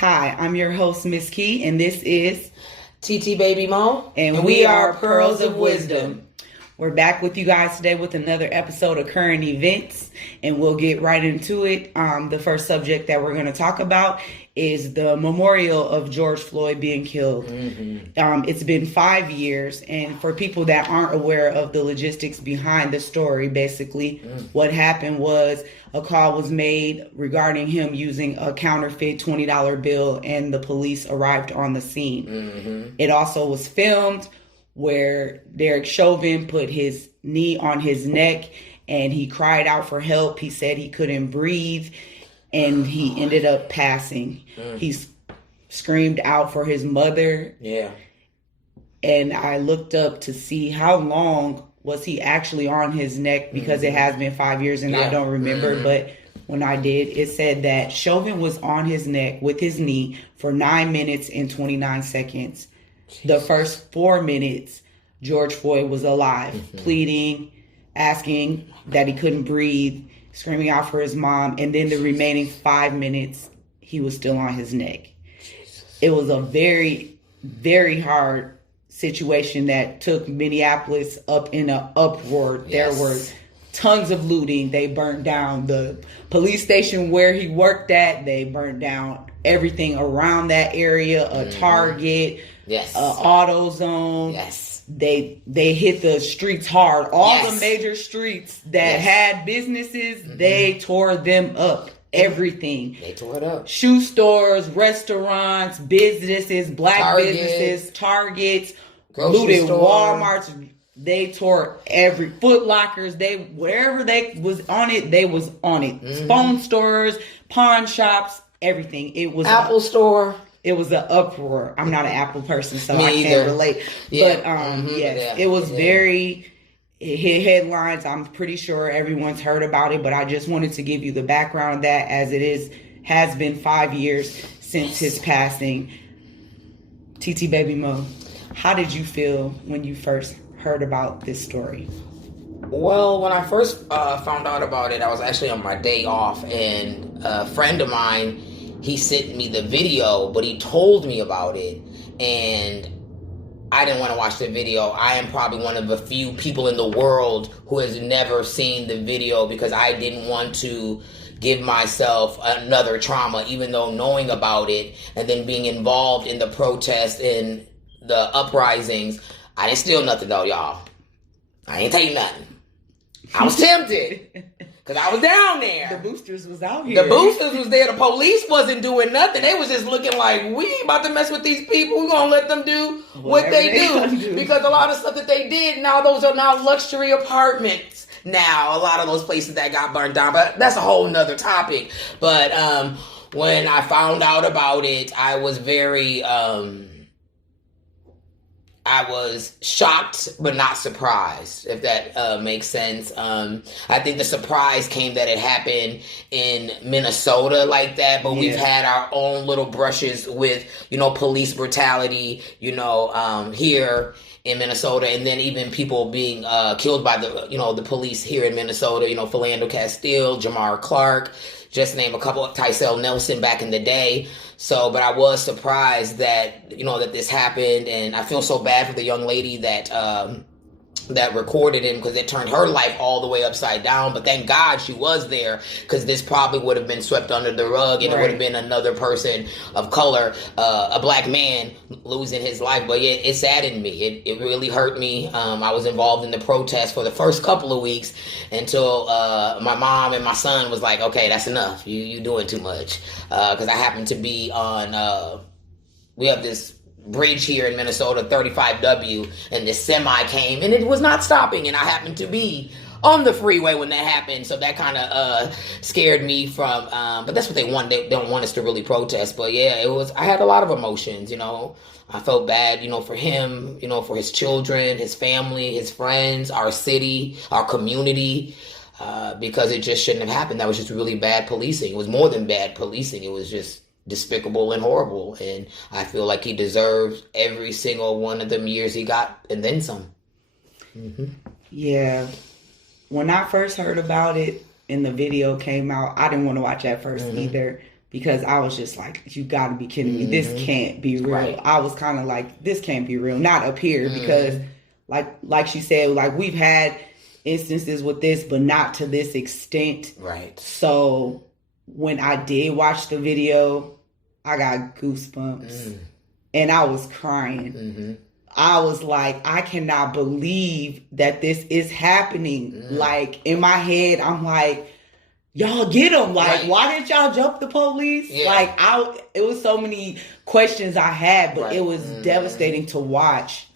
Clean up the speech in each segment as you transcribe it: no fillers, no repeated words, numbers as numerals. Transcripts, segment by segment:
Hi, I'm your host, Miss Key, and this is TT Baby Mo. And we are Pearls of Wisdom. We're back with you guys today with another episode of Current Events, and we'll get right into it. The first subject that we're going to talk about is the memorial of George Floyd being killed. It's been 5 years, and for people that aren't aware of the logistics behind the story, basically what happened was a call was made regarding him using a counterfeit $20 bill, and the police arrived on the scene. It also was filmed where Derek Chauvin put his knee on his neck and he cried out for help. He said he couldn't breathe and he ended up passing. He screamed out for his mother. Yeah. And I looked up to see how long was he actually on his neck, because it has been 5 years and I don't remember. But when I did, it said that Chauvin was on his neck with his knee for 9 minutes and 29 seconds. The first 4 minutes, George Floyd was alive, pleading, asking that he couldn't breathe, screaming out for his mom. And then the remaining 5 minutes, he was still on his neck. It was a very, very hard situation that took Minneapolis up in an uproar. There were tons of looting. They burned down the police station where he worked at. They burned down everything around that area, a Target, AutoZone. They hit the streets hard. All the major streets that had businesses, they tore them up. Everything. They tore it up. Shoe stores, restaurants, businesses, black businesses, Targets, looted Walmarts. They tore every Foot Lockers. Wherever they was on it, they was on it. Phone stores, pawn shops, everything. It was Apple store. It was an uproar. I'm not an Apple person, so I either. can't relate. But it was very. It hit headlines. I'm pretty sure everyone's heard about it, but I just wanted to give you the background of that, as it has been 5 years since his passing. TT Baby Mo, how did you feel when you first heard about this story? Well, when I first found out about it, I was actually on my day off, and a friend of mine, he sent me the video, but he told me about it, and I didn't want to watch the video. I am probably one of the few people in the world who has never seen the video, because I didn't want to give myself another trauma, even though knowing about it and then being involved in the protests and the uprisings. I didn't steal nothing though, y'all. I ain't take nothing. I was tempted. Because I was down there. The boosters was out here. The boosters was there. The police wasn't doing nothing. They was just looking like, we ain't about to mess with these people. We're going to let them do what they do. Because a lot of stuff that they did, now those are now luxury apartments. Now, a lot of those places that got burned down. But that's a whole nother topic. But when I found out about it, I was very... I was shocked, but not surprised, if that makes sense. I think the surprise came that it happened in Minnesota like that, but we've had our own little brushes with, police brutality, here in Minnesota, and then even people being killed by the police here in Minnesota, Philando Castile, Jamar Clark, just to name a couple, Tysel Nelson back in the day. So, but I was surprised that, that this happened, and I feel so bad for the young lady that recorded him, because it turned her life all the way upside down. But thank God she was there, because this probably would have been swept under the rug, and it would have been another person of color, a black man losing his life. But it saddened me. It really hurt me. I was involved in the protest for the first couple of weeks until my mom and my son was like, okay, that's enough. You doing too much. Because I happened to be on, we have this bridge here in Minnesota, 35W, and this semi came and it was not stopping, and I happened to be on the freeway when that happened, so that kind of scared me from, but that's what they want. They don't want us to really protest. But yeah, I had a lot of emotions. I felt bad, for him, for his children, his family, his friends, our city, our community, because it just shouldn't have happened. That was just really bad policing. It was more than bad policing. It was just despicable and horrible, and I feel like he deserves every single one of them years he got, and then some. Yeah, when I first heard about it and the video came out, I didn't want to watch it at first either. because I was just like, you got to be kidding me. This can't be real. Right. I was kind of like, this can't be real. Not up here because like she said, like we've had instances with this, but not to this extent. Right. So when I did watch the video, I got goosebumps and I was crying. I was like, I cannot believe that this is happening. Like in my head, I'm like, y'all get him. Like, why didn't y'all jump the police? Yeah. Like, it was so many questions I had, but it was devastating to watch.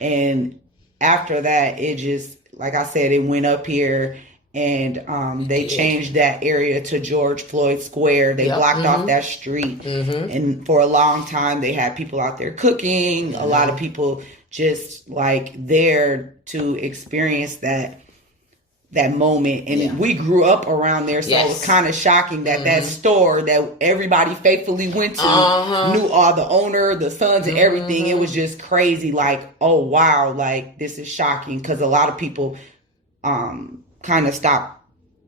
And after that, it just, like I said, it went up here and they changed that area to George Floyd Square. They blocked off that street. And for a long time, they had people out there cooking, a lot of people just like there to experience that moment. And we grew up around there, so it was kind of shocking that that store that everybody faithfully went to knew all the owner, the sons, and everything. It was just crazy. Like, oh wow, like this is shocking, because a lot of people kind of stopped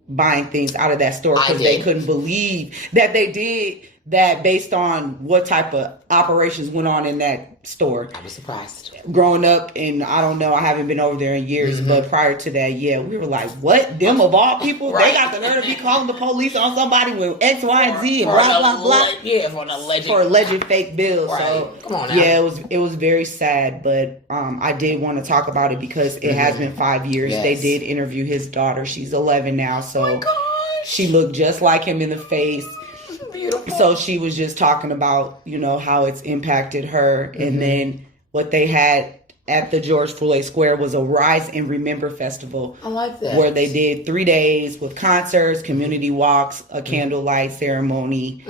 buying things out of that store because they couldn't believe that they did that based on what type of operations went on in that store. I was surprised. Growing up, and I don't know, I haven't been over there in years, but prior to that, we were like, what? Them of all people? They got the nerve to be calling the police on somebody with X, Y, and Z and blah, blah, blah. Yeah, for alleged fake bills. Right. So, come on now. Yeah, it was very sad, but I did want to talk about it because it has been 5 years. Yes. They did interview his daughter. She's 11 now, so oh my gosh. she looked just like him in the face. Beautiful. So she was just talking about, how it's impacted her. And then what they had at the George Floyd Square was a Rise and Remember festival. I like that. Where they did 3 days with concerts, community walks, a candlelight ceremony.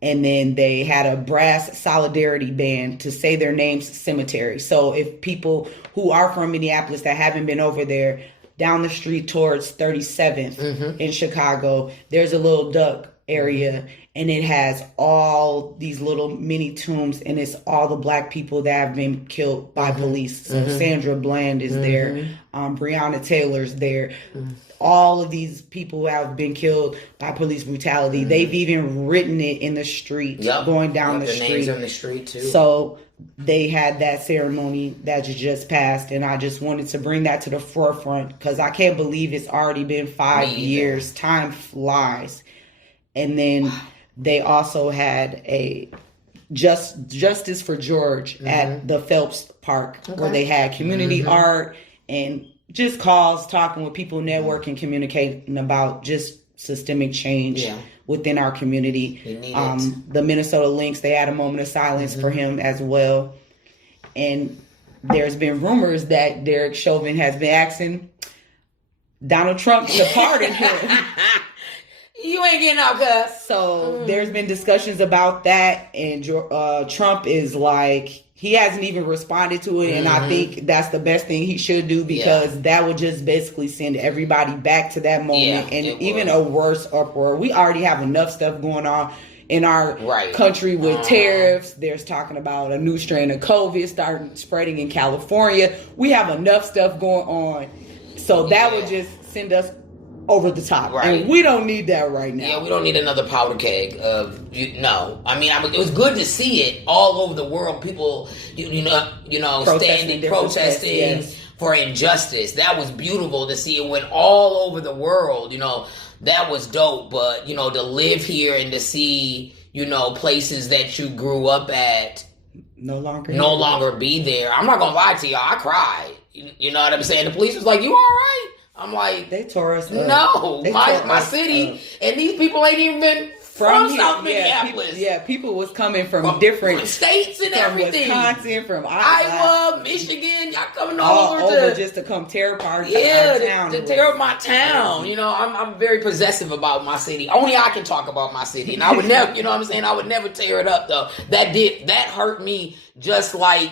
And then they had a brass solidarity band to say their names cemetery. So if people who are from Minneapolis that haven't been over there, down the street towards 37th in Chicago, there's a little duck area, and it has all these little mini tombs, and it's all the Black people that have been killed by police. So Sandra Bland is there, Breonna Taylor's there. All of these people who have been killed by police brutality. They've even written it in the street, going down the street. Names on the street too. So they had that ceremony that just passed, and I just wanted to bring that to the forefront because I can't believe it's already been 5 years. Time flies. And then they also had a Justice for George at the Phelps Park, where they had community art and just calls, talking with people, networking, communicating about just systemic change within our community. The Minnesota Lynx, they had a moment of silence for him as well. And there's been rumors that Derek Chauvin has been asking Donald Trump to pardon him. You ain't getting out, cuz. So there's been discussions about that, and Trump is like, he hasn't even responded to it, and I think that's the best thing he should do, because that would just basically send everybody back to that moment, and even a worse uproar. We already have enough stuff going on in our country with tariffs. There's talking about a new strain of COVID spreading in California. We have enough stuff going on, so that would just send us over the top, and we don't need that right now. Yeah, we don't need another powder keg of no. I mean, it was good to see it all over the world. People, standing, protesting for injustice. That was beautiful to see. It went all over the world. That was dope. But to live here and to see places that you grew up at no longer be there. I'm not gonna lie to y'all. I cried. You know what I'm saying? The police was like, "You all right?" I'm like, they tore us up. No, my city, and these people ain't even been from South Minneapolis. People was coming from different states and everything. Wisconsin, from Iowa, Michigan, y'all coming all over just to come tear apart our town. to tear up my town. I'm very possessive about my city. Only I can talk about my city, and I would never, I would never tear it up though. That hurt me just like.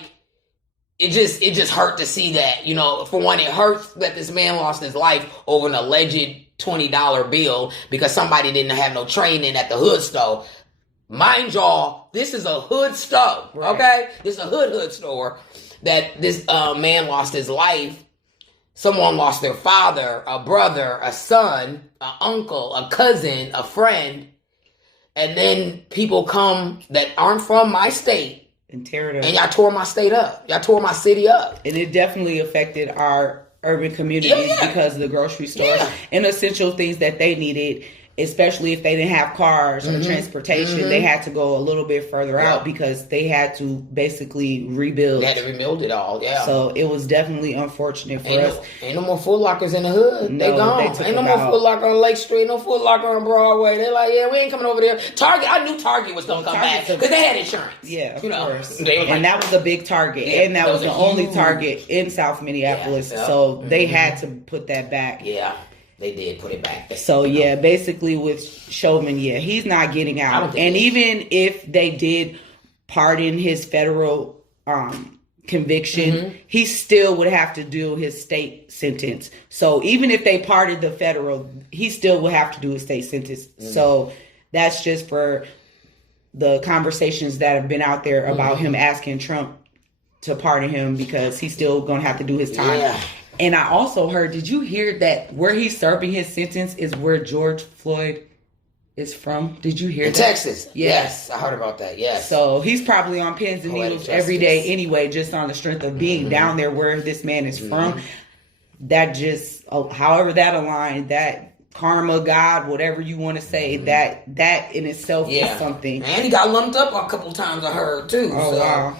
It just hurt to see that, for one, it hurts that this man lost his life over an alleged $20 bill because somebody didn't have no training at the hood store. Mind y'all, this is a hood store, okay? This is a hood store that this man lost his life. Someone lost their father, a brother, a son, an uncle, a cousin, a friend. and then people come that aren't from my state and tear it up. And y'all tore my state up. Y'all tore my city up. And it definitely affected our urban communities because of the grocery stores and essential things that they needed, especially if they didn't have cars or transportation. They had to go a little bit further out because they had to basically rebuild. They had to rebuild it all, So it was definitely unfortunate for us. Ain't no more Foot Lockers in the hood. They gone. Ain't no more Foot Locker on Lake Street. No Foot Locker on Broadway. They're like, we ain't coming over there. Target, I knew Target was going to come back because they had insurance. Yeah, of course. And that was a big Target. And that was the only Target in South Minneapolis. So they had to put that back. Yeah. They did put it back. So, basically with Chauvin, he's not getting out. And even if they did pardon his federal conviction, he still would have to do his state sentence. So even if they pardoned the federal, he still would have to do his state sentence. So that's just for the conversations that have been out there about him asking Trump to pardon him because he's still going to have to do his time. Yeah. And I also heard, did you hear that where he's serving his sentence is where George Floyd is from? Did you hear that? Texas. Yes, I heard about that. Yes. So he's probably on pins and needles every day anyway, just on the strength of being down there where this man is from. That just, however that aligned, that karma, God, whatever you want to say, that in itself is something. And he got lumped up a couple times, I heard, too. Oh, wow.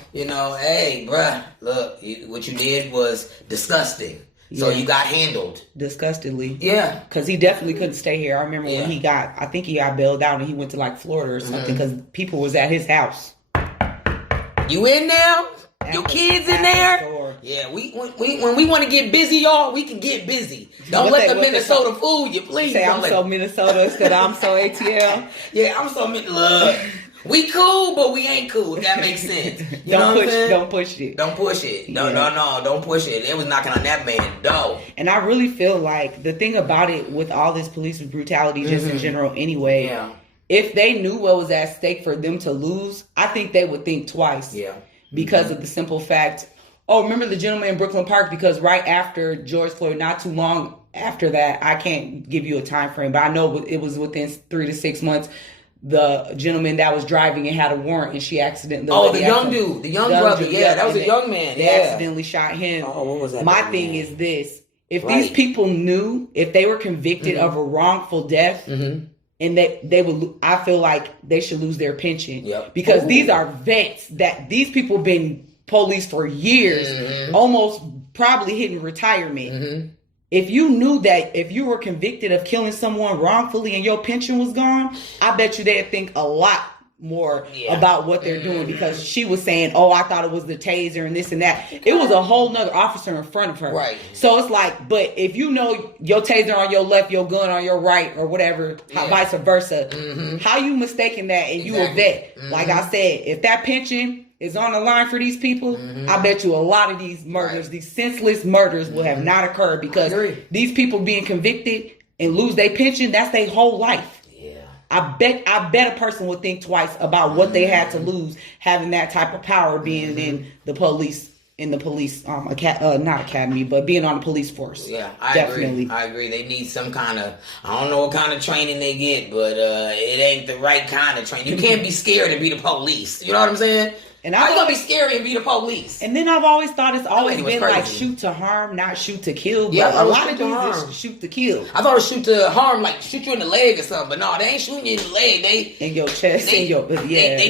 Hey, bruh, look, what you did was disgusting. So you got handled. Disgustedly. Yeah. Because he definitely couldn't stay here. I remember when I think he got bailed out and he went to like Florida or something because people was at his house. You in now? Your kids in there? Yeah, when we want to get busy, y'all, we can get busy. Don't let the Minnesota fool you, please. Say I'm so Minnesota instead of I'm so ATL. Yeah, I'm so look. We cool, but we ain't cool. If that makes sense. Don't push it. Don't push it. Don't push it. No, don't push it. It was knocking on that man door. And I really feel like the thing about it with all this police brutality, just in general, anyway. If they knew what was at stake for them to lose, I think they would think twice. Yeah. Because of the simple fact, remember the gentleman in Brooklyn Park? Because right after George Floyd, not too long after that, I can't give you a time frame, but I know it was within 3 to 6 months, the gentleman that was driving and had a warrant and she accidentally... the young dude, the young brother. Yeah, that was a young man. They accidentally shot him. What was that? My thing is this. If these people knew, if they were convicted of a wrongful death... And they would, I feel like they should lose their pension because these are vets that these people been police for years, almost probably hitting retirement. If you knew that if you were convicted of killing someone wrongfully and your pension was gone, I bet you they'd think a lot more about what they're doing because she was saying, I thought it was the taser and this and that. It was a whole nother officer in front of her. Right. So it's like, but if you know your taser on your left, your gun on your right or whatever, vice versa, how you mistaking that and you a vet? Like I said, if that pension is on the line for these people, I bet you a lot of these murders, these senseless murders will have not occurred because these people being convicted and lose their pension, that's their whole life. I bet a person would think twice about what they had to lose having that type of power being in the police, not academy, but being on the police force. Yeah, I agree. They need some kind of, I don't know what kind of training they get, but it ain't the right kind of training. You can't be scared to be the police. You know what I'm saying? And I'm gonna be scary and be the police. And then I've always thought it's always been like shoot to harm, not shoot to kill. But a lot of these is shoot to kill. I thought it was shoot to harm, like shoot you in the leg or something. But no, they ain't shooting you in the leg. They in your chest, they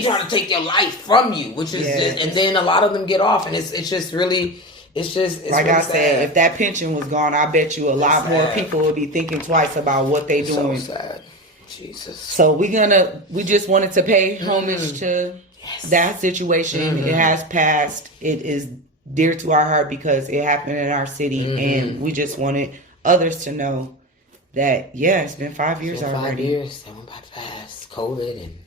trying to take your life from you, which is just, and then a lot of them get off, and it's just really. It's like really I said, if that pension was gone, I bet you a lot more people would be thinking twice about what they doing. So sad, Jesus. So we just wanted to pay homage to. That situation, it has passed. It is dear to our heart because it happened in our city, and we just wanted others to know that it's been 5 years already. 5 years, that went by fast. COVID and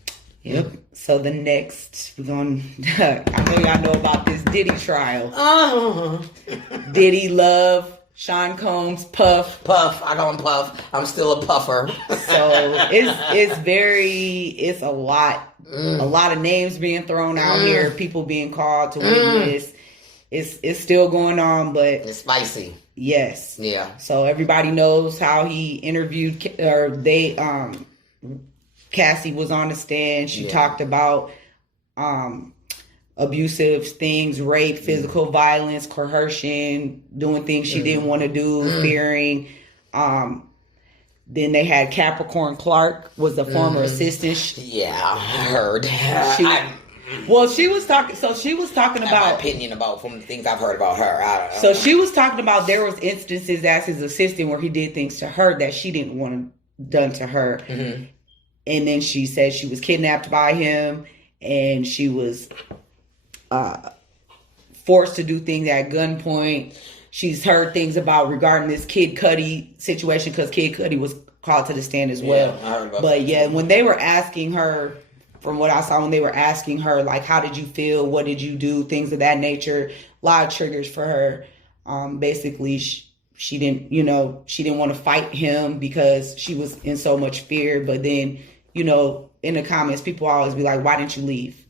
yep. So the next we're going. I know y'all know about this Diddy trial. Diddy, Love, Sean Combs, Puff. I call him Puff. I'm still a puffer. So it's a lot. A lot of names being thrown out here, people being called to witness. It's still going on, but it's spicy. Yes. Yeah. So everybody knows how he interviewed, or they Cassie was on the stand. She talked about abusive things, rape, physical violence, coercion, doing things she didn't want to do, fearing. Then they had Capricorn Clark, was the former assistant. Yeah, I heard. She was talking. So she was talking about my opinion about from the things I've heard about her. I don't know. So she was talking about there was instances as his assistant where he did things to her that she didn't want done to her, and then she said she was kidnapped by him and she was forced to do things at gunpoint. She's heard things about regarding this Kid Cudi situation because Kid Cudi was called to the stand as well. I heard about but when they were asking her, from what I saw, when they were asking her, like, how did you feel? What did you do? Things of that nature. A lot of triggers for her. Basically, she didn't want to fight him because she was in so much fear. But then, in the comments, people always be like, why didn't you leave?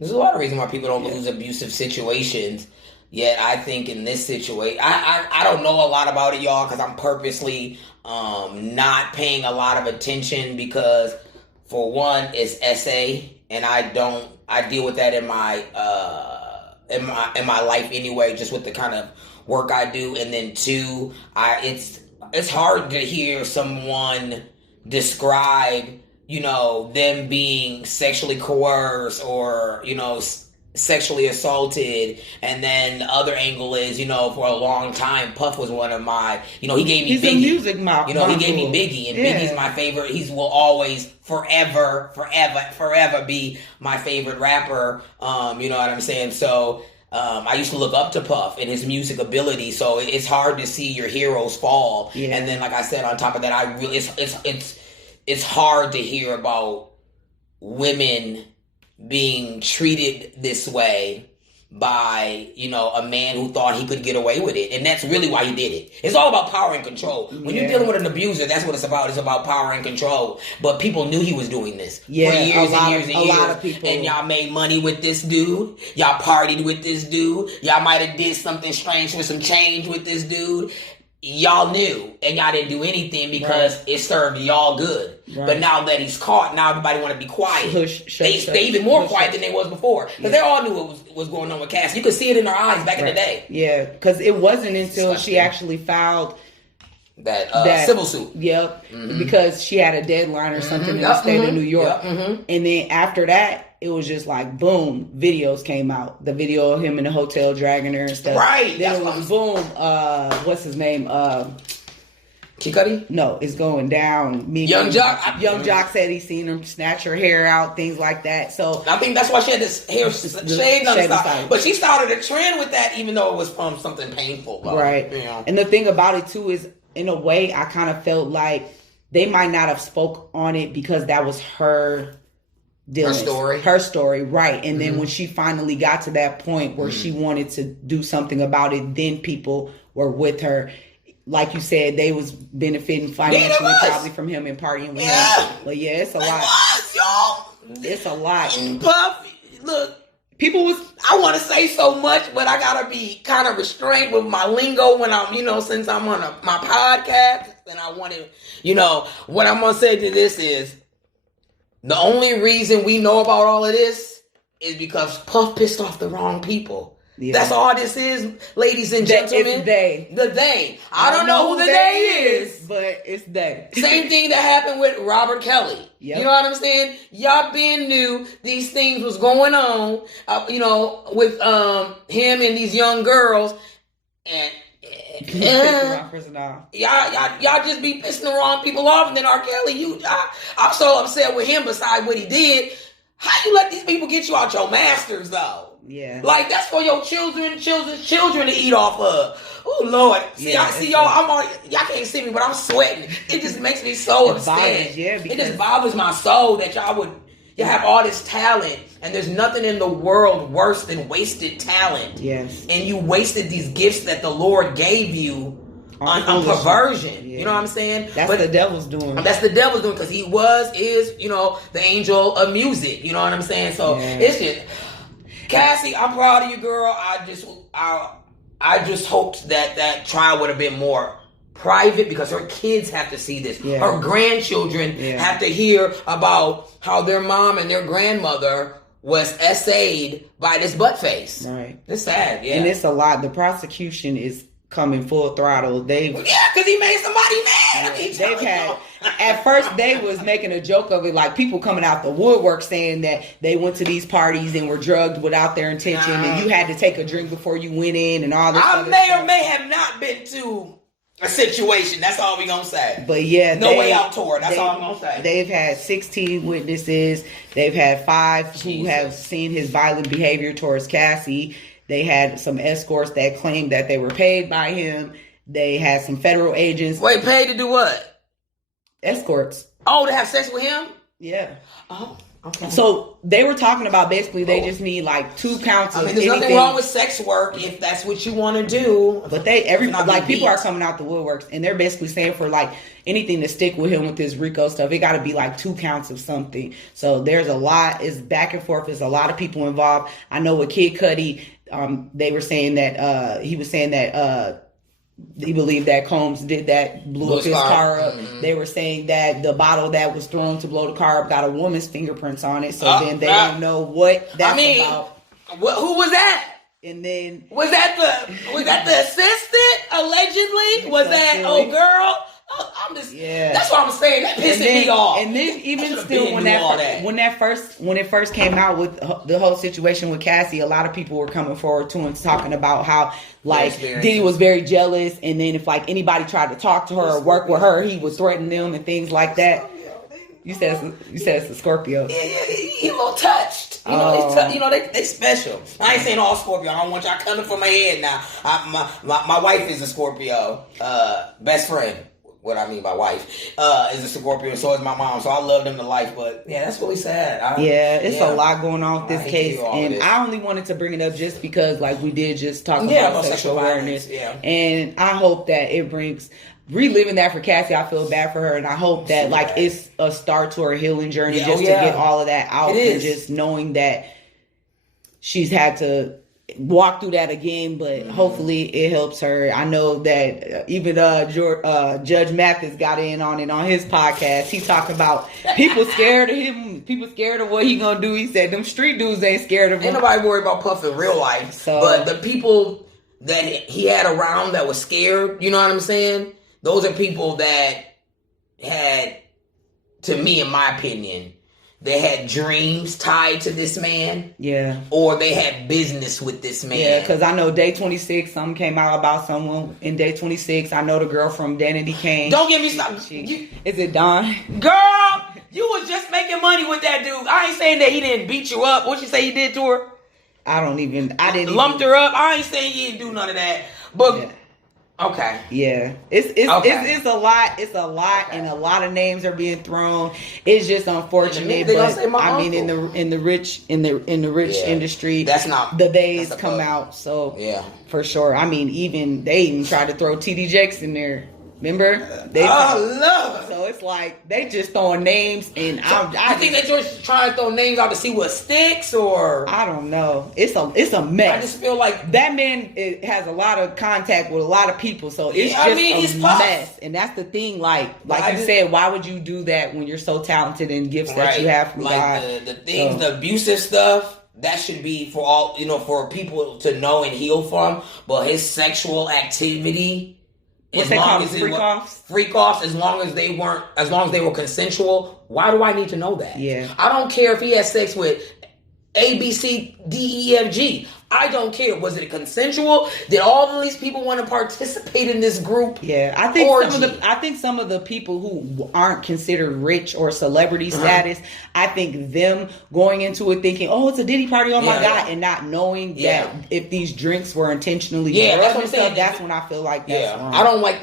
There's a lot of reasons why people don't lose abusive situations. Yet I think in this situation, I don't know a lot about it, y'all, because I'm purposely not paying a lot of attention because, for one, it's essay, and I deal with that in my life anyway, just with the kind of work I do, and then two, it's hard to hear someone describe, them being sexually coerced or, sexually assaulted, and then the other angle is, for a long time, Puff was one of my, he gave me He's Biggie. A music mouth. He gave me Biggie, and Biggie's my favorite. He will always, forever be my favorite rapper. You know what I'm saying? So, I used to look up to Puff and his music ability, so it's hard to see your heroes fall. Yeah. And then, like I said, on top of that, it's hard to hear about women being treated this way by, a man who thought he could get away with it. And that's really why he did it. It's all about power and control. When you're dealing with an abuser, that's what it's about. It's about power and control. But people knew he was doing this for years and years and years. A lot of people. And y'all made money with this dude. Y'all partied with this dude. Y'all might have did something strange with some change with this dude. Y'all knew, and y'all didn't do anything because it served y'all good. Right. But now that he's caught, now everybody want to be quiet. They even more quiet than they was before. Because they all knew what was going on with Cass. You could see it in their eyes back in the day. Yeah, because it wasn't until she actually filed that civil suit. Yep, because she had a deadline or something in the state of New York. And then after that, it was just like, boom, videos came out. The video of him in the hotel dragging her and stuff. Right. Then it was boom, what's his name? Kid Cudi? No, it's going down. Young Jock? Young Jock said he seen her snatch her hair out, things like that. So I think that's why she had this hair shaved on the side. But she started a trend with that, even though it was from something painful. Right. And the thing about it, too, is in a way, I kind of felt like they might not have spoke on it because that was her Her story, right. And then when she finally got to that point where she wanted to do something about it, then people were with her. Like you said, they was benefiting financially probably from him and partying with him. But yeah, it's a lot. Y'all. It's a lot. Puff, look. I want to say so much, but I got to be kind of restrained with my lingo when I'm, since I'm on my podcast. And I want to, what I'm going to say to this is, the only reason we know about all of this is because Puff pissed off the wrong people. Yeah. That's all this is, ladies and gentlemen. It's they. The they. I don't know who the they is. But it's they. Same thing that happened with Robert Kelly. Yep. You know what I'm saying? Y'all been knew these things was going on, with him and these young girls. And y'all just be pissing the wrong people off. And then R. Kelly, I'm so upset with him besides what he did. How you let these people get you out your masters, though? Yeah. Like, that's for your children's children to eat off of. Oh, Lord. Y'all can't see me, but I'm sweating. It just makes me so upset. It just bothers my soul that y'all have all this talent, and there's nothing in the world worse than wasted talent. Yes. And you wasted these gifts that the Lord gave you on perversion. Yeah. You know what I'm saying? That's the devil's doing. That's the devil's doing, because he is, the angel of music. You know what I'm saying? So it's just... Cassie, I'm proud of you, girl. I just hoped that trial would have been more private because her kids have to see this. Yeah. Her grandchildren have to hear about how their mom and their grandmother was essayed by this butt face. Right. It's sad, yeah. And it's a lot. The prosecution is coming full throttle. Because he made somebody mad. They've had, at first they was making a joke of it, like people coming out the woodwork saying that they went to these parties and were drugged without their intention, and you had to take a drink before you went in and all this. I may or may have not been to a situation. That's all we gonna say. But yeah, no way out tour. That's all I'm gonna say. They've had 16 witnesses. They've had 5 who have seen his violent behavior towards Cassie. They had some escorts that claimed that they were paid by him. They had some federal agents. Wait, paid to do what? Escorts. Oh, to have sex with him? Yeah. Oh, okay. So they were talking about basically they just need like 2 counts of there's nothing wrong with sex work if that's what you want to do. But people are coming out the woodworks and they're basically saying for like anything to stick with him with this RICO stuff, it got to be like 2 counts of something. So there's a lot. It's back and forth. There's a lot of people involved. I know with Kid Cudi, they were saying that he was saying that he believed that Combs did that, blew up his car up. Mm-hmm. They were saying that the bottle that was thrown to blow the car up got a woman's fingerprints on it. So then they don't know what that's about. Who was that? And then was that the assistant? Allegedly, was that old girl? I'm just that's what I'm saying. That pissed me off. And then even still when it first came out with the whole situation with Cassie, a lot of people were coming forward to him talking about how like Diddy was very jealous, and then if like anybody tried to talk to her or work with her, he would threaten them and things like that. You said it's a Scorpio. Yeah, he a little touched. You know, they special. I ain't saying all Scorpio. I don't want y'all coming for my head now. My wife is a Scorpio. Best friend. What I mean by wife is a Scorpio, so is my mom. So I love them to life, but yeah, that's really sad. It's a lot going on with this case, and I only wanted to bring it up just because, like, we did just talk about sexual awareness, and I hope that it brings reliving that for Cassie. I feel bad for her, and I hope that like it's a start to her healing journey to get all of that out, and just knowing that she's had to walk through that again, but hopefully it helps her. I know that even Judge Mathis got in on it on his podcast. He talked about people scared of him, people scared of what he gonna do. He said them street dudes ain't scared of him. Ain't nobody worried about Puff in real life. But the people that he had around that was scared, you know what I'm saying? Those are people that had, to me, in my opinion, they had dreams tied to this man. Yeah. Or they had business with this man. Yeah, because I know Day 26, something came out about someone in Day 26. I know the girl from Danity Kane. Don't get me started. Is it Dawn? Girl, you was just making money with that dude. I ain't saying that he didn't beat you up. What you say he did to her? I didn't lumped her up. I ain't saying he didn't do none of that. But okay. Yeah. It's a lot. It's a lot, and a lot of names are being thrown. It's just unfortunate, but I mean, in the rich industry, that's not the days come out. So for sure. I mean, they even tried to throw TD Jakes in there. Remember? Love. So it's like they just throwing names, and I think they just trying to throw names out to see what sticks, or I don't know. It's a mess. I just feel like that man has a lot of contact with a lot of people, so it's just a mess. And that's the thing. Like you said, why would you do that when you're so talented and gifts that you have from God? The things, the abusive stuff. That should be for all, for people to know and heal from. But his sexual activity. What they call freak-offs? Freak-offs, as long as they were consensual. Why do I need to know that? Yeah. I don't care if he had sex with A, B, C, D, E, F, G. I don't care. Was it consensual? Did all of these people want to participate in this group? Yeah, I think some of the people who aren't considered rich or celebrity status, I think them going into it thinking, oh, it's a Diddy party, oh my God, and not knowing that if these drinks were intentionally that's what I'm saying. That's when I feel like that's wrong. I don't like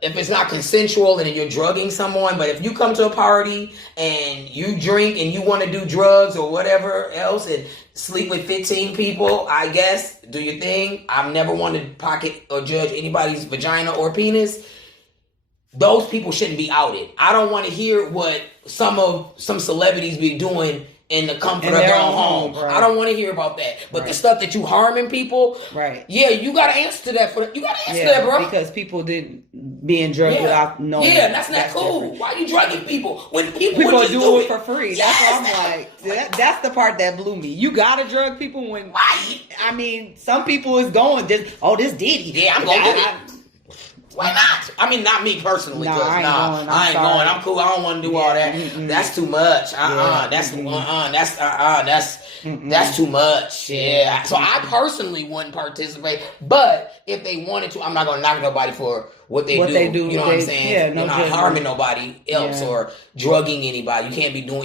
if it's not consensual and you're drugging someone, but if you come to a party and you drink and you want to do drugs or whatever else and sleep with 15 people, I guess, do your thing. I've never wanted to pocket or judge anybody's vagina or penis. Those people shouldn't be outed. I don't want to hear what some celebrities be doing in the comfort of their own home. Right. I don't want to hear about that. But the stuff that you harming people, right? Yeah, you got to answer to that. You got to answer to that, bro. Because people being drugged without knowing. Yeah, that's not cool. Different. Why are you drugging people when people do it for free? That's what I'm like. That's the part that blew me. You gotta drug people when. Why? I mean, some people is going just this Diddy. Yeah, I'm going to do it. Why not? I mean, not me personally. I ain't going. I'm cool. I don't want to do all that. That's too much. That's too much. Yeah. So I personally wouldn't participate. But if they wanted to, I'm not going to knock nobody for what they do. You know what I'm saying? Yeah, You're not harming nobody else or drugging anybody. You can't be doing.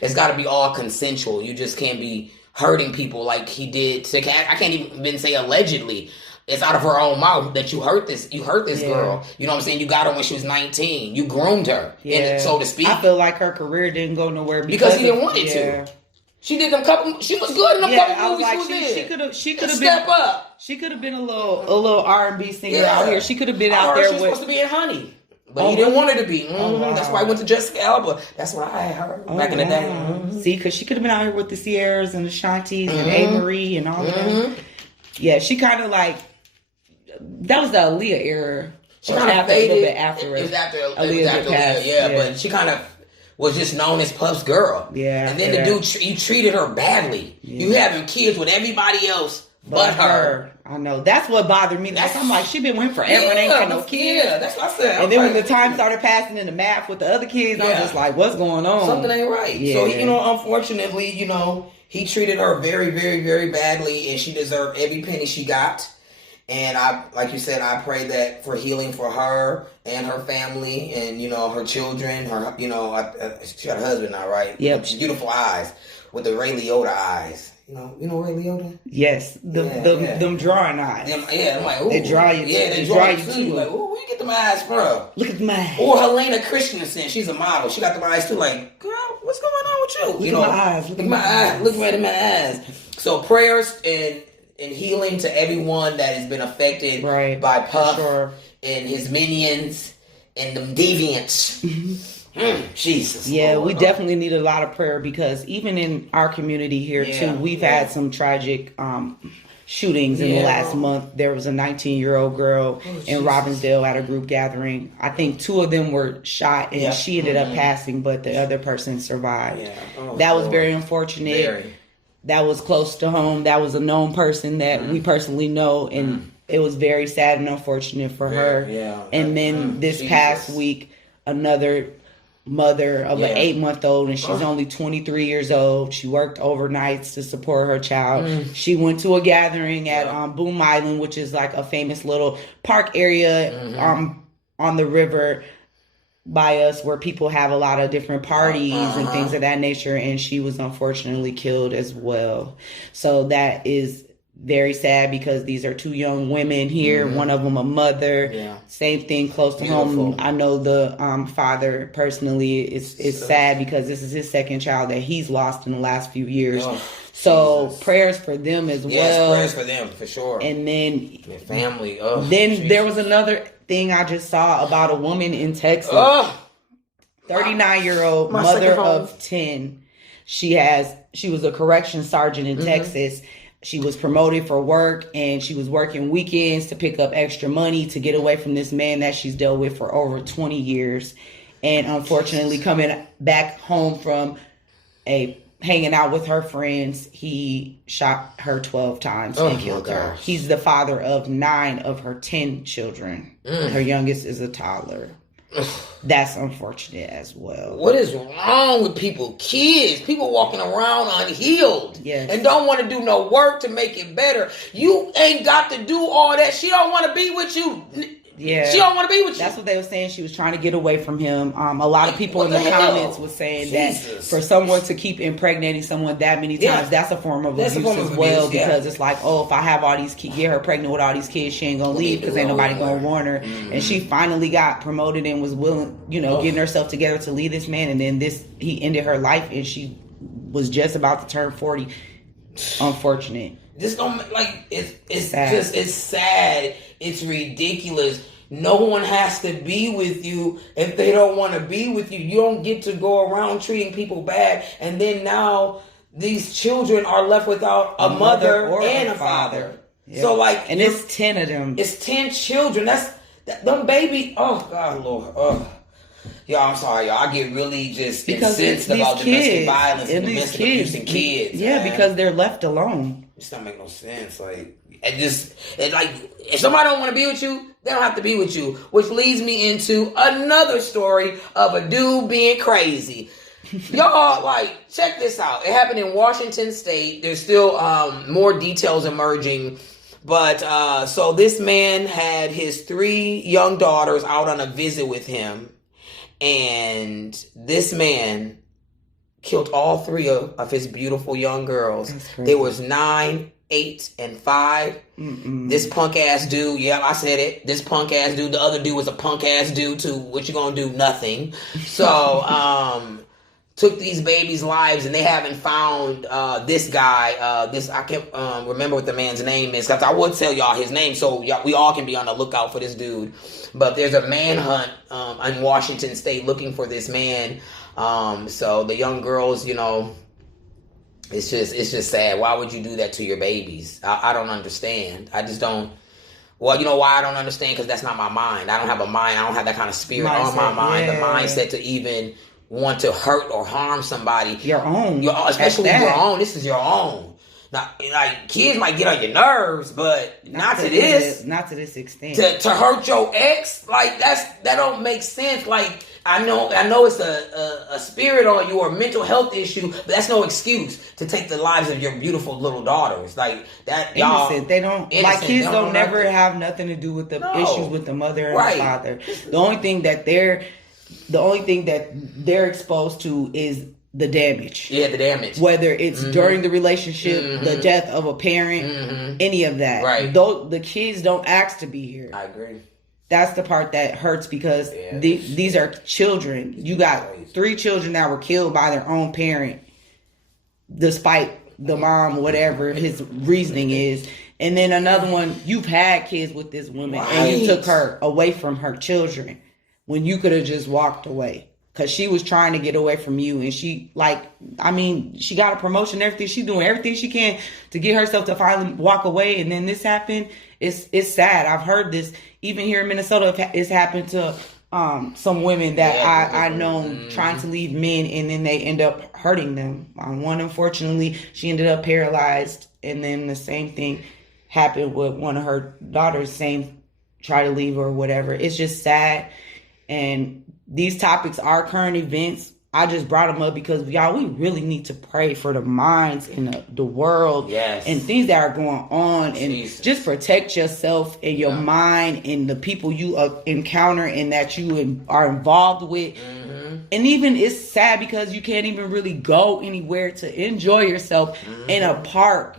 It's got to be all consensual. You just can't be hurting people like he did. I can't even say allegedly. It's out of her own mouth that you hurt this girl. You know what I'm saying? You got her when she was 19. You groomed her, so to speak. I feel like her career didn't go nowhere because he didn't want it to. She did them couple. She was good in them couple movies. Like, she could have been up. She could have been a little R&B singer out here. She could have been out there. She was supposed to be in Honey. But he didn't want her to be. Wow. That's why I went to Jessica Alba. That's what I heard back in the day. See, because she could have been out here with the Sierras and the Shanties and A. Marie and all of them. Yeah, she kind of like... That was the Aaliyah era. She kind of faded. A little bit after it was after Aaliyah passed. Yeah, but she kind of was just known as Puff's girl. Yeah. And then the dude, you treated her badly. Yeah. You having kids with everybody else but her. I know. That's what bothered me. I'm like, she been with him forever and ain't got no kids. Yeah, that's what I said. And then when the time started passing in the math with the other kids, I was just like, what's going on? Something ain't right. Yeah. So, unfortunately, he treated her very, very, very badly, and she deserved every penny she got. And like you said, I pray that for healing for her and her family and, her children. She got a husband now, right? Yep. Beautiful eyes with the Ray Liotta eyes. You know Ray Liotta? Yes. Them drawing eyes. I'm like, ooh. They draw you. Yeah, they draw you too. Like, ooh, where you get them eyes from? Look at my eyes. Or Helena Christensen. She's a model. She got them eyes too. Like, girl, what's going on with you? Look at my eyes. Look at my eyes. Look right at my eyes. So prayers and healing to everyone that has been affected by Puff and his minions and them deviants. Jesus. Yeah, we definitely need a lot of prayer because even in our community here too, we've had some tragic shootings in the last month. There was a 19-year-old girl in Robbinsdale at a group gathering. I think 2 of them were shot and she ended up passing, but the other person survived. Yeah. That was very unfortunate. Very. That was close to home. That was a known person that we personally know, and it was very sad and unfortunate for her. Yeah. And then this past week, another mother of an 8-month-old, and she's only 23 years old. She worked overnights to support her child. She went to a gathering at Boom Island, which is like a famous little park area on the river by us where people have a lot of different parties and things of that nature, and she was unfortunately killed as well. So that is very sad because these are 2 young women here, one of them a mother. Same thing close to home. I know the father personally. It's sad because this is his second child that he's lost in the last few years. So prayers for them as well. Yes, prayers for them for sure. And then their family. There was another thing I just saw about a woman in Texas. 39-year-old mother of 10. She was a corrections sergeant in Texas. She was promoted for work and she was working weekends to pick up extra money to get away from this man that she's dealt with for over 20 years. And unfortunately, coming back home from hanging out with her friends, he shot her 12 times and killed her. He's the father of 9 of her 10 children. Her youngest is a toddler. That's unfortunate as well. What is wrong with people? Kids, people walking around unhealed and don't want to do no work to make it better. You ain't got to do all that. She don't want to be with you. Yeah, she don't want to be with you. That's what they were saying. She was trying to get away from him. A lot of people in the comments was saying that for someone to keep impregnating someone that many times, that's a form of abuse as well. Because it's like, if I have all these kids, get her pregnant with all these kids, she ain't gonna leave because ain't nobody gonna warn her. And she finally got promoted and was willing, getting herself together to leave this man. And then he ended her life, and she was just about to turn 40. Unfortunate. This don't it's sad. It's sad. It's ridiculous. No one has to be with you if they don't want to be with you. You don't get to go around treating people bad. And then now these children are left without a mother and a father. Yep. So like, and it's 10 of them. It's 10 children. Them baby. Oh God, Lord. Oh. Y'all, I'm sorry, y'all. I get really just incensed about domestic violence and domestic abuse in kids. Yeah, man. Because they're left alone. It don't make no sense. Like, if somebody don't want to be with you, they don't have to be with you. Which leads me into another story of a dude being crazy. Y'all, like, check this out. It happened in Washington State. There's still more details emerging. But, so this man had his 3 young daughters out on a visit with him. And this man killed all 3 of his beautiful young girls. There was 9, 8, and 5. Mm-mm. This punk ass dude, yeah, I said it. This punk ass dude. The other dude was a punk ass dude too. What you gonna do? Nothing. So, took these babies' lives, and they haven't found this guy. I can't remember what the man's name is, because I would tell y'all his name, so we all can be on the lookout for this dude. But there's a manhunt in Washington State looking for this man. So the young girls, you know, it's just sad. Why would you do that to your babies? I don't understand. I just don't. Well, you know why I don't understand? Because that's not my mind. I don't have a mind. I don't have that kind of spirit on my mind. Yeah. The mindset to even want to hurt or harm somebody. Your own. Especially your own. This is your own. Now, like, kids might get on your nerves, but not to this. Not to this extent. To hurt your ex, like, that don't make sense. Like, I know it's a spirit on you or a mental health issue, but that's no excuse to take the lives of your beautiful little daughters. Like, that, y'all. Innocent. They don't, like, kids don't never have nothing to do with the issues with the mother and the father. The only thing that they're exposed to is the damage. Yeah, the damage. Whether it's during the relationship, the death of a parent, any of that. Right. Though the kids don't ask to be here. I agree. That's the part that hurts, because these are children. You got 3 children that were killed by their own parent, despite the mom, whatever his reasoning is. And then another one, you've had kids with this woman, and you took her away from her children when you could have just walked away. Because she was trying to get away from you. And she, she got a promotion, everything. She's doing everything she can to get herself to finally walk away. And then this happened. It's sad. I've heard this. Even here in Minnesota, it's happened to some women that I know trying to leave men. And then they end up hurting them. One, unfortunately, she ended up paralyzed. And then the same thing happened with one of her daughters. Try to leave or whatever. It's just sad. And these topics are current events. I just brought them up because, y'all, we really need to pray for the minds in the world and things that are going on. And just protect yourself and your mind and the people you encounter and that you are involved with. And even it's sad because you can't even really go anywhere to enjoy yourself in a park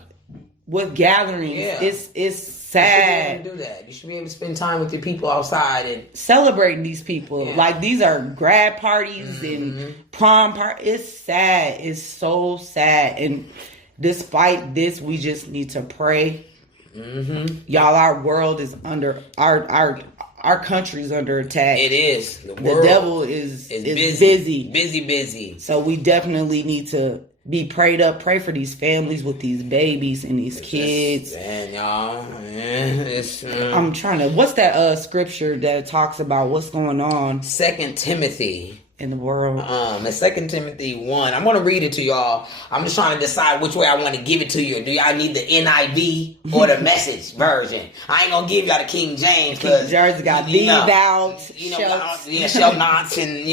with gatherings. It's sad. You should be able to do that. You should be able to spend time with your people outside and celebrating these people. Like, these are grad parties and prom parties. It's sad. It's so sad. And despite this, we just need to pray. Y'all, our world is under our country's under attack. It is. The devil is busy. So we definitely need to be prayed up. Pray for these families with these babies and these kids. Man, y'all. Man, I'm trying to. What's that scripture that talks about what's going on? 2 Timothy. In the world. In 2 Timothy 1. I'm going to read it to y'all. I'm just trying to decide which way I want to give it to you. Do y'all need the NIV or the Message version? I ain't going to give y'all the King James. King James got thee, thou, shall nots, and,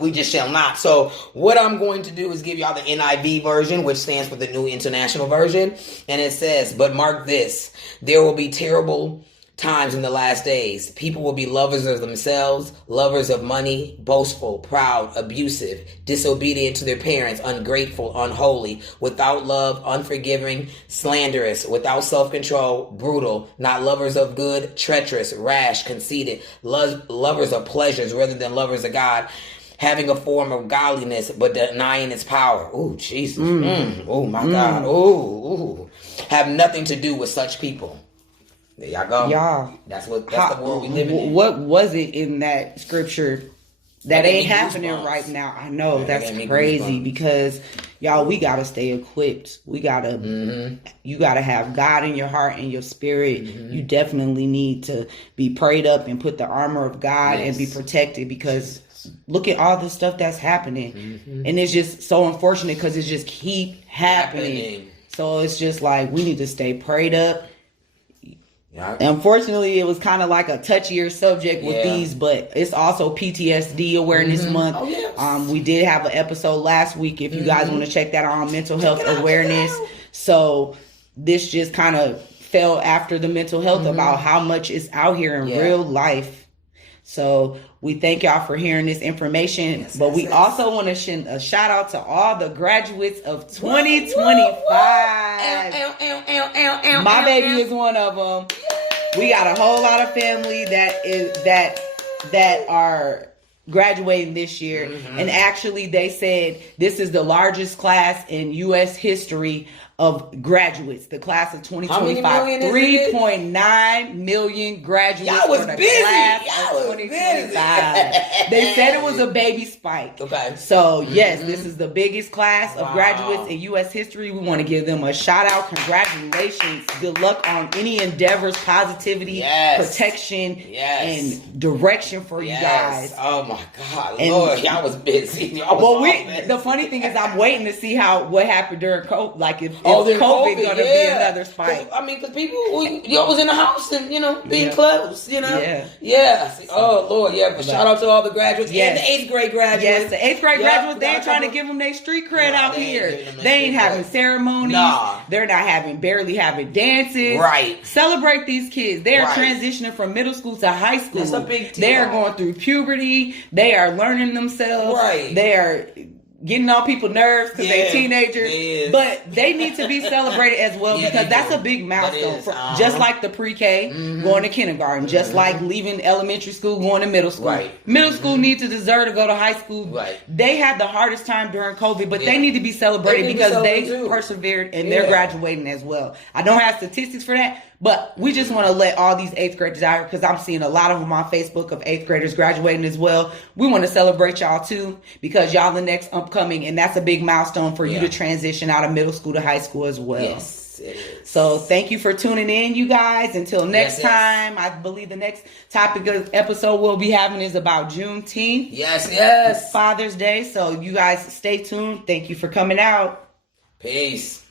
we just shall not. So what I'm going to do is give y'all the NIV version, which stands for the New International Version. And it says, but mark this, there will be terrible times in the last days. People will be lovers of themselves, lovers of money, boastful, proud, abusive, disobedient to their parents, ungrateful, unholy, without love, unforgiving, slanderous, without self-control, brutal, not lovers of good, treacherous, rash, conceited, lovers of pleasures rather than lovers of God, having a form of godliness but denying its power. Ooh, Jesus. Oh, my God. Ooh. Have nothing to do with such people. There y'all go. Y'all. That's the world we live in. What was it in that scripture that ain't happening right now? I know, that's crazy because, y'all, we got to stay equipped. We got to, you got to have God in your heart and your spirit. You definitely need to be prayed up and put the armor of God and be protected because look at all the stuff that's happening. And it's just so unfortunate because it just keep happening. So it's just like, we need to stay prayed up. Yeah. Unfortunately, it was kind of like a touchier subject with these, but it's also PTSD Awareness Month. Oh, yes. We did have an episode last week. If you guys want to check that out on mental health awareness. So this just kind of fell after the mental health about how much is out here in real life. So we thank y'all for hearing this information, but we also want to send a shout out to all the graduates of 2025. My baby is one of them. We got a whole lot of family that are graduating this year, and actually they said this is the largest class in U.S. history of graduates. The class of 2025, 3.9 million graduates. Y'all was for the busy. Class Y'all of was 2025. They said it was a baby spike. Okay. So yes, this is the biggest class of graduates in U.S. history. We want to give them a shout out. Congratulations. Good luck on any endeavors, positivity, protection, and direction for you guys. Oh my God, Lord, y'all was busy. The funny thing is, I'm waiting to see what happened during COVID. Like if COVID gonna be another spike. I mean, because people, y'all was in the house and being close. Oh Lord, but shout out to all the graduates and the 8th grade graduates. Yes, the 8th grade graduates. They ain't trying to give them their street cred out here. They ain't having ceremonies. They're not barely having dances. Right. Celebrate these kids. They are transitioning from middle school to high school. That's a big deal. They are going through puberty. They are learning themselves. Right. They are getting on people's nerves because they're teenagers, but they need to be celebrated as well because that's a big milestone. Just like the pre-K, going to kindergarten, just like leaving elementary school, going to middle school. Middle school needs to deserve to go to high school. They had the hardest time during COVID, but they need to be celebrated because they persevered and they're graduating as well. I don't have statistics for that, but we just want to let all these 8th graders out because I'm seeing a lot of them on Facebook of 8th graders graduating as well. We want to celebrate y'all too because y'all the next upcoming, and that's a big milestone for you to transition out of middle school to high school as well. Yes, it is. So thank you for tuning in, you guys. Until next time, I believe the next topic of episode we'll be having is about Juneteenth. Yes. Father's Day. So you guys stay tuned. Thank you for coming out. Peace.